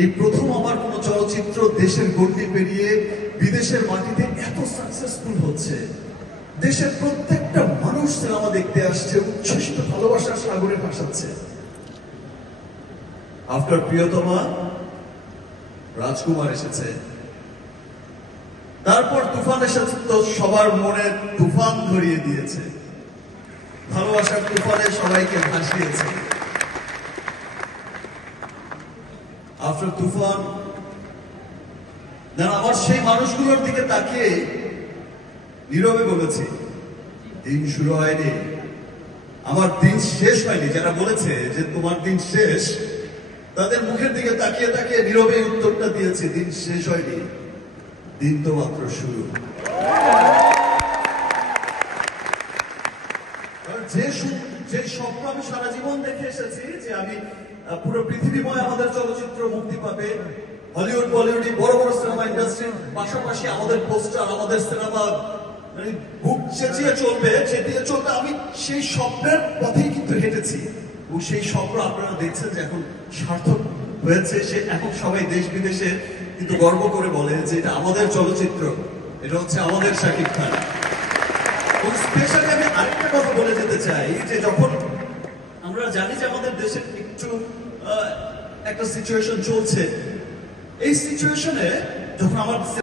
এই প্রথম আমার কোন চলচ্চিত্র দেশের গণ্ডি পেরিয়ে বিদেশের মাটিতে এত সাকসেসফুল হচ্ছে। দেশের প্রত্যেকটা মানুষ সিনেমা দেখতে আসছে, উচ্ছ্বসিত ভালোবাসার সাগরে ভাসাচ্ছে। আফটার প্রিয়তমা রাজকুমার এসেছে, তারপর তুফান এসেছে, তো সবার মনে তুফান ধরিয়ে দিয়েছে, ভালোবাসার তুফানে সবাইকে ভাসিয়েছে। আফটার তুফান আমার সেই মানুষগুলোর দিকে তাকিয়ে নীরবে বলেছি, দিন শুরু হয়নি, আমার দিন শেষ হয়নি। যারা বলেছে যে তোমার দিন শেষ, তাদের মুখের দিকে তাকিয়ে তাকিয়ে নীরবে উত্তরটা দিয়েছি, দিন শেষ হয়নি, দিন তো মাত্র শুরু। যে স্বপ্ন আমি সারা জীবন দেখে এসেছি যে আমি পুরো পৃথিবীময় আমাদের চলচ্চিত্র মুক্তি পাবে, হলিউড বলিউড বড় বড় সিনেমা ইন্ডাস্ট্রির পাশাপাশি আমাদের পোস্টার, আমাদের সিনেমা মানে বুক চেঁচিয়ে চলবে, চেঁচিয়ে চলবে, আমি সেই স্বপ্নের পথেই কিন্তু হেঁটেছি। এবং সেই স্বপ্ন আপনারা দেখছেন যে এখন সার্থক হয়েছে। সে এখন সবাই দেশ বিদেশে কিন্তু গর্ব করে বলে যে এটা আমাদের চলচ্চিত্র, এটা হচ্ছে আমাদের শাকিব খান। এবং স্পেশালি আমি আরেকটা কথা বলে যেতে চাই যে যখন আমরা জানি যে আমাদের দেশের একটু একটা সিচুয়েশন চলছে, এই সিচুয়েশনে যখন আমার